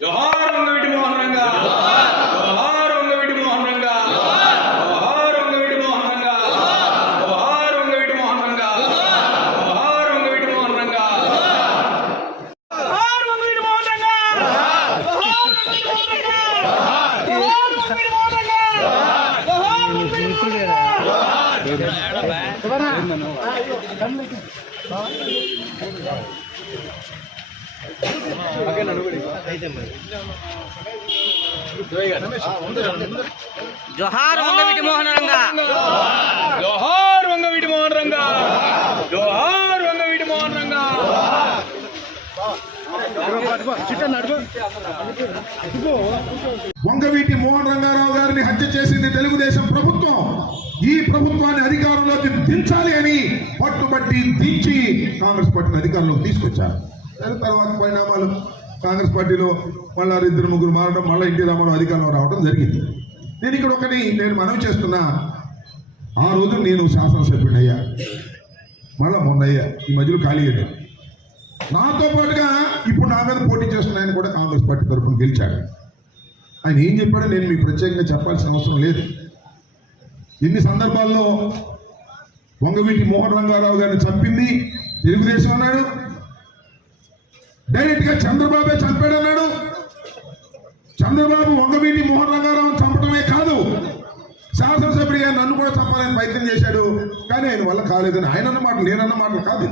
ஜோஹார் உங்க வீட்டு மோகன் ரங்கா ஜோஹார் உங்க வீட்டு மோகன் ரங்கா ஜோஹார் உங்க வீட்டு மோகன் ரங்கா ஜோஹார் உங்க வீட்டு மோகன் ரங்கா ஜோஹார் உங்க வீட்டு மோகன் ரங்கா ஜோஹார் உங்க வீட்டு மோகன் ரங்கா ஜோஹார் உங்க வீட்டு மோகன் ரங்கா ஜோஹார் உங்க வீட்டு மோகன் ரங்கா ஜோஹார் உங்க வீட்டு மோகன் ரங்கா జోహార్ వంగవీటి మోహన రంగా. జోహార్ వంగవీటి మోహన్ రంగా. జోహార్ వంగవీటి మోహన్ రంగా. వంగవీటి మోహన్ రంగారావు గారిని హత్య చేసింది తెలుగుదేశం ప్రభుత్వం. ఈ ప్రభుత్వాన్ని అధికారంలోకి దించాలి అని పట్టుబట్టి దించి కాంగ్రెస్ పార్టీని అధికారంలోకి తీసుకొచ్చారు. దాని తర్వాత పరిణామాలు కాంగ్రెస్ పార్టీలో మళ్ళా ఇద్దరు ముగ్గురు మారడం మళ్ళీ ఎన్టీ రామారావు అధికారంలో రావడం జరిగింది. నేను ఇక్కడ ఒకటి నేను మనవి చేస్తున్నా. ఆ రోజు నేను శాసనసభ్యుని అయ్యా మళ్ళా మొన్న అయ్యా ఈ మధ్యలో ఖాళీ అయ్యాడు. నాతో పాటుగా ఇప్పుడు నా మీద పోటీ చేస్తున్న ఆయన కూడా కాంగ్రెస్ పార్టీ తరఫున గెలిచాడు. ఆయన ఏం చెప్పాడో నేను మీకు ప్రత్యేకంగా చెప్పాల్సిన అవసరం లేదు. ఎన్ని సందర్భాల్లో వంగవీటి మోహన్ రంగారావు గారిని చంపింది తెలుగుదేశం అన్నాడు. డైరెక్ట్గా చంద్రబాబే చంపాడన్నాడు. చంద్రబాబు వంగవీటి మోహన్ రంగారావు చంపడమే కాదు శాసనసభ్యుడిగా నన్ను కూడా చంపాలని ప్రయత్నం చేశాడు. కానీ ఆయన వల్ల కాలేదని ఆయన అన్న మాటలు నేనన్న మాటలు కాదు.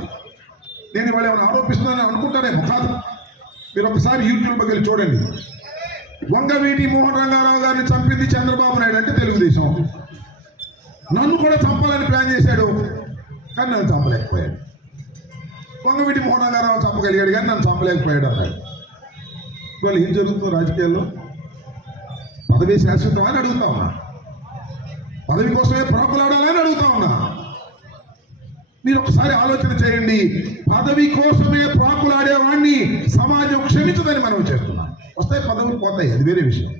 నేను ఇవాళ ఏమైనా ఆరోపిస్తున్నానని అనుకుంటానేమో కాదు. మీరు ఒకసారి యూట్యూబ్కి వెళ్ళి చూడండి. వంగవీటి మోహన్ రంగారావు గారిని చంపింది చంద్రబాబు నాయుడు అంటే తెలుగుదేశం. నన్ను కూడా చంపాలని ప్లాన్ చేశాడు. కానీ నన్ను చంపలేకపోయాడు. వంగవీటి మోహన్ రంగారావు చంపగలిగాడు కానీ నన్ను చంపలేకపోయాడు అన్నాడు. ఇవాళ ఏం జరుగుతుందో రాజకీయాల్లో? పదవి శాశ్వతం అని అడుగుతా ఉన్నా. పదవి కోసమే ప్రాకులాడాలని అడుగుతా ఉన్నా. మీరు ఒకసారి ఆలోచన చేయండి. పదవి కోసమే ప్రాకులాడేవాడిని సమాజం క్షమించదని మనం చేస్తున్నాం. వస్తాయి పదవులు పోతాయి అది వేరే విషయం.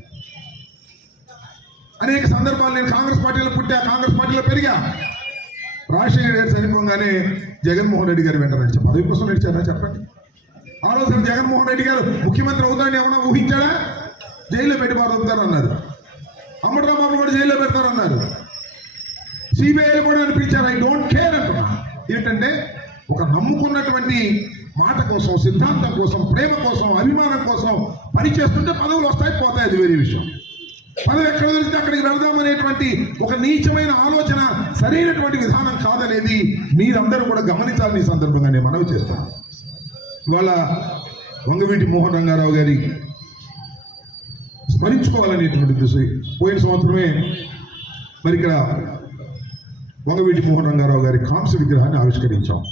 అనేక సందర్భాలు నేను కాంగ్రెస్ పార్టీలో పుట్టా కాంగ్రెస్ పార్టీలో పెరిగా. రాజశేఖర గారు చనిపోగానే జగన్మోహన్ రెడ్డి గారు వెంట నడిచా పదవి కోసం నడిచారా చెప్పండి. ఆ రోజు జగన్మోహన్ రెడ్డి గారు ముఖ్యమంత్రి అవుతారని ఏమన్నా ఊహించాడా? జైల్లో పెట్టి అన్నారు. అమ్మటరాబాబు కూడా జైల్లో పెడతారన్నారు సిబిఐలు కూడా అనిపించారు ఐ డోంట్ కేర్ అంటున్నా. ఏంటంటే ఒక నమ్ముకున్నటువంటి మాట కోసం సిద్ధాంతం కోసం ప్రేమ కోసం అభిమానం కోసం పని చేస్తుంటే పదవులు వస్తాయి పోతాయి అది వేరే విషయం. పదవి ఎక్కడ దొరికితే అక్కడికి వెళ్దామనేటువంటి ఒక నీచమైన ఆలోచన సరైనటువంటి విధానం కాదనేది మీరందరూ కూడా గమనించాలని ఈ సందర్భంగా నేను మనవి చేస్తాను. ఇవాళ వంగవీటి మోహన్ రంగారావు గారి స్మరించుకోవాలనేటువంటి దృష్టి పోయిన సంవత్సరమే మరి ఇక్కడ వంగవీటి మోహన్ రంగారావు గారి కాంస్య విగ్రహాన్ని ఆవిష్కరించాం.